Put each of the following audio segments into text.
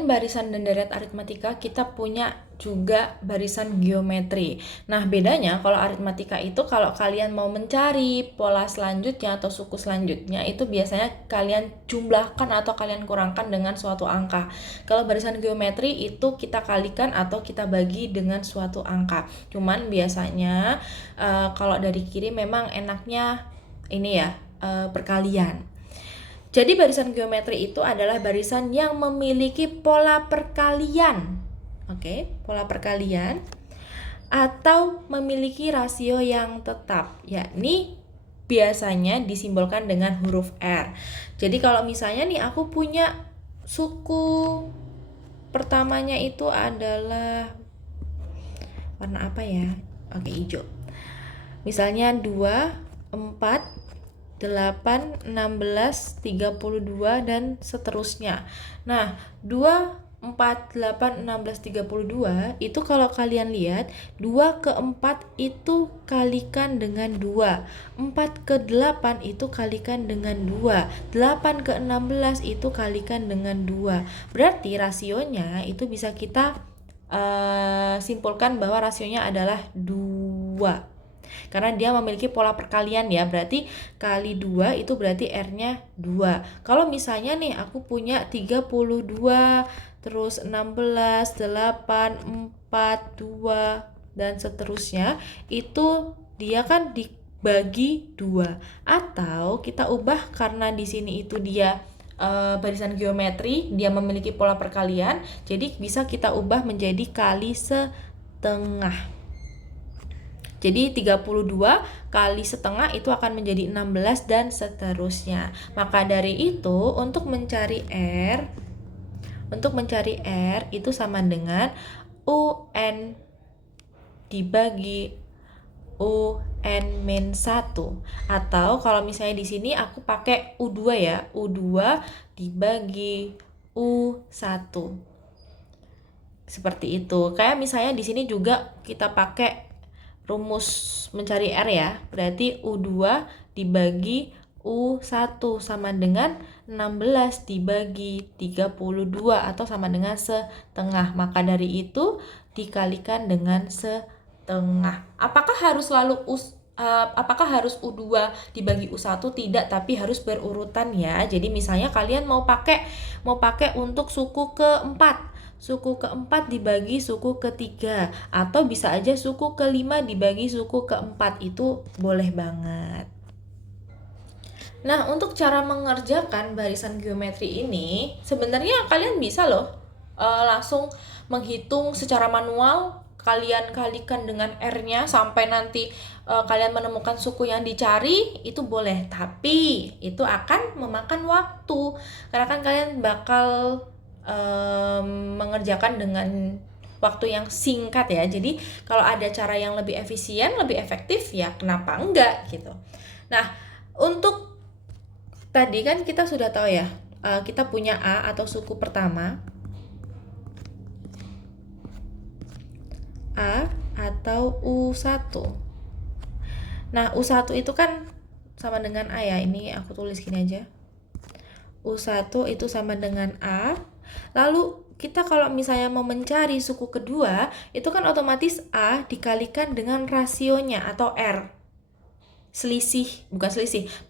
Selain barisan dan deret aritmatika, kita punya juga barisan geometri. Nah, bedanya kalau aritmatika itu kalau kalian mau mencari pola selanjutnya atau suku selanjutnya, itu biasanya kalian jumlahkan atau kalian kurangkan dengan suatu angka. Kalau barisan geometri itu kita kalikan atau kita bagi dengan suatu angka. Cuman biasanya kalau dari kiri memang enaknya ini ya, perkalian. Jadi barisan geometri itu adalah barisan yang memiliki pola perkalian. Oke, pola perkalian atau memiliki rasio yang tetap, yakni biasanya disimbolkan dengan huruf R. Jadi kalau misalnya nih aku punya suku pertamanya itu adalah warna apa ya? Oke, hijau. Misalnya 2, 4, 8, 16, 32 dan seterusnya. Nah, 2, 4, 8, 16, 32 itu kalau kalian lihat 2 ke 4 itu kalikan dengan 2, 4 ke 8 itu kalikan dengan 2, 8 ke 16 itu kalikan dengan 2. Berarti rasionya itu bisa kita simpulkan bahwa rasionya adalah 2. Karena dia memiliki pola perkalian ya, berarti kali 2 itu berarti R-nya 2. Kalau misalnya nih aku punya 32, terus 16, 8, 4, 2, dan seterusnya, itu dia kan dibagi 2. Atau kita ubah karena di sini itu dia barisan geometri, dia memiliki pola perkalian, jadi bisa kita ubah menjadi kali setengah. Jadi 32 kali setengah itu akan menjadi 16 dan seterusnya. Maka dari itu untuk mencari R itu sama dengan UN dibagi UN-1. Atau kalau misalnya di sini aku pakai U2 ya, U2 dibagi U1. Seperti itu. Kayak misalnya di sini juga kita pakai rumus mencari R ya, berarti U2 dibagi U1 sama dengan 16 dibagi 32 atau sama dengan setengah. Maka dari itu dikalikan dengan setengah. Apakah harus U2 dibagi U1? Tidak, tapi harus berurutan ya. Jadi misalnya kalian mau pakai untuk suku keempat, suku keempat dibagi suku ketiga, atau bisa aja suku kelima dibagi suku keempat, itu boleh banget. Nah, untuk cara mengerjakan barisan geometri ini, sebenarnya kalian bisa loh langsung menghitung secara manual, kalian kalikan dengan R-nya sampai nanti kalian menemukan suku yang dicari, itu boleh. Tapi itu akan memakan waktu, karena kan kalian bakal mengerjakan dengan waktu yang singkat ya. Jadi kalau ada cara yang lebih efisien, lebih efektif, ya kenapa enggak gitu. Nah, untuk tadi kan kita sudah tahu ya, kita punya A atau suku pertama, A atau U1. Nah, U1 itu kan sama dengan A ya. Ini aku tulis gini aja. U1 itu sama dengan A. Lalu kita kalau misalnya mau mencari suku kedua, itu kan otomatis A dikalikan dengan rasionya atau R.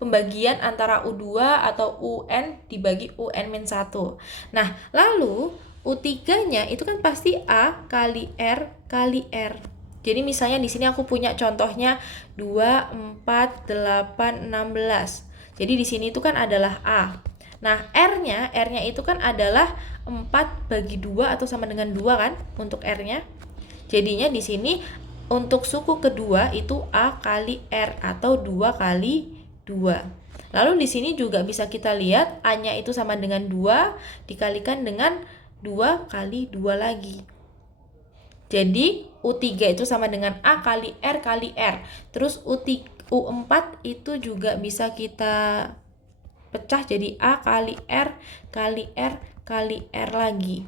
Pembagian antara U2 atau UN dibagi UN-1. Nah, lalu U3-nya itu kan pasti A kali R kali R. Jadi misalnya di sini aku punya contohnya 2, 4, 8, 16. Jadi di sini itu kan adalah A. Nah, R-nya itu kan adalah 4 bagi 2 atau sama dengan 2 kan untuk R-nya. Jadinya di sini untuk suku kedua itu A kali R atau 2 kali 2. Lalu di sini juga bisa kita lihat A-nya itu sama dengan 2 dikalikan dengan 2 kali 2 lagi. Jadi U3 itu sama dengan A kali R kali R. Terus U4 itu juga bisa kita pecah jadi A kali R kali R kali R lagi.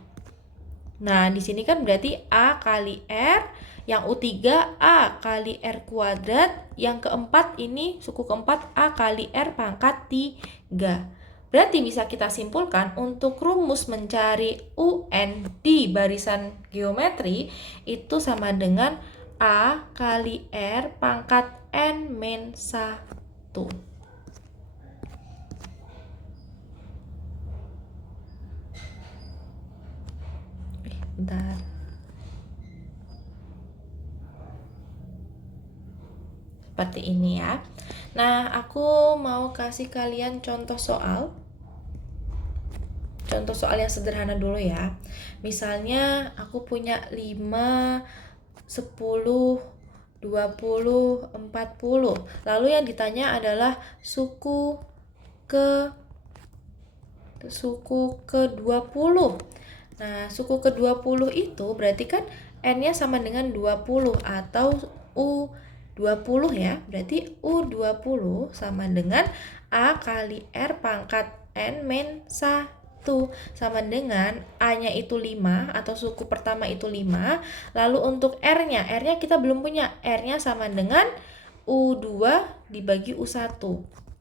Nah, di sini kan berarti A kali R, yang U3 A kali R kuadrat, yang keempat ini suku keempat A kali R pangkat 3. Berarti bisa kita simpulkan untuk rumus mencari UN di barisan geometri itu sama dengan A kali R pangkat N-1. Bentar. Seperti ini ya. Nah, aku mau kasih kalian contoh soal. Contoh soal yang sederhana dulu ya. Misalnya aku punya 5, 10, 20, 40. Lalu yang ditanya adalah suku ke-20. Nah, suku ke-20 itu berarti kan N-nya sama dengan 20 atau U20 ya. Berarti U20 sama dengan A kali R pangkat N-1 sama dengan A-nya itu 5 atau suku pertama itu 5. Lalu untuk R-nya kita belum punya. R-nya sama dengan U2 dibagi U1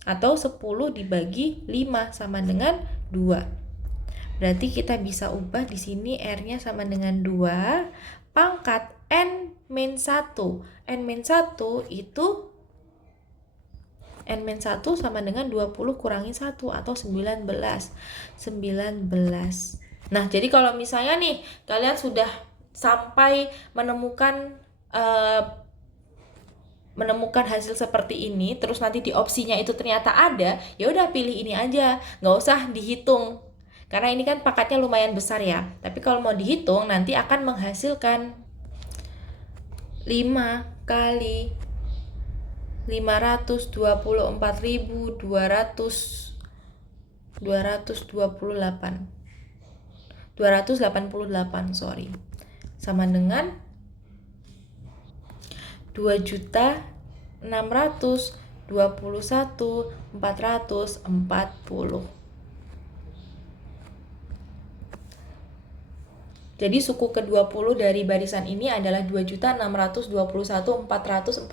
atau 10 dibagi 5 sama dengan 2. Berarti kita bisa ubah di sini R-nya sama dengan 2 pangkat N-1. N-1 itu N-1 sama dengan 20 kurangi 1 atau 19. Nah, jadi kalau misalnya nih kalian sudah sampai menemukan hasil seperti ini, terus nanti di opsinya itu ternyata ada, ya udah pilih ini aja, nggak usah dihitung. Karena ini kan pangkatnya lumayan besar ya. Tapi kalau mau dihitung nanti akan menghasilkan 5 kali 288 sama dengan 2.621.440. Jadi suku ke-20 dari barisan ini adalah 2.621.440.000.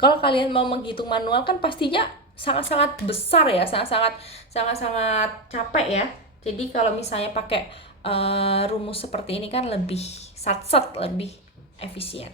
Kalau kalian mau menghitung manual kan pastinya sangat-sangat besar ya, sangat-sangat capek ya. Jadi kalau misalnya pakai rumus seperti ini kan lebih satset, lebih efisien.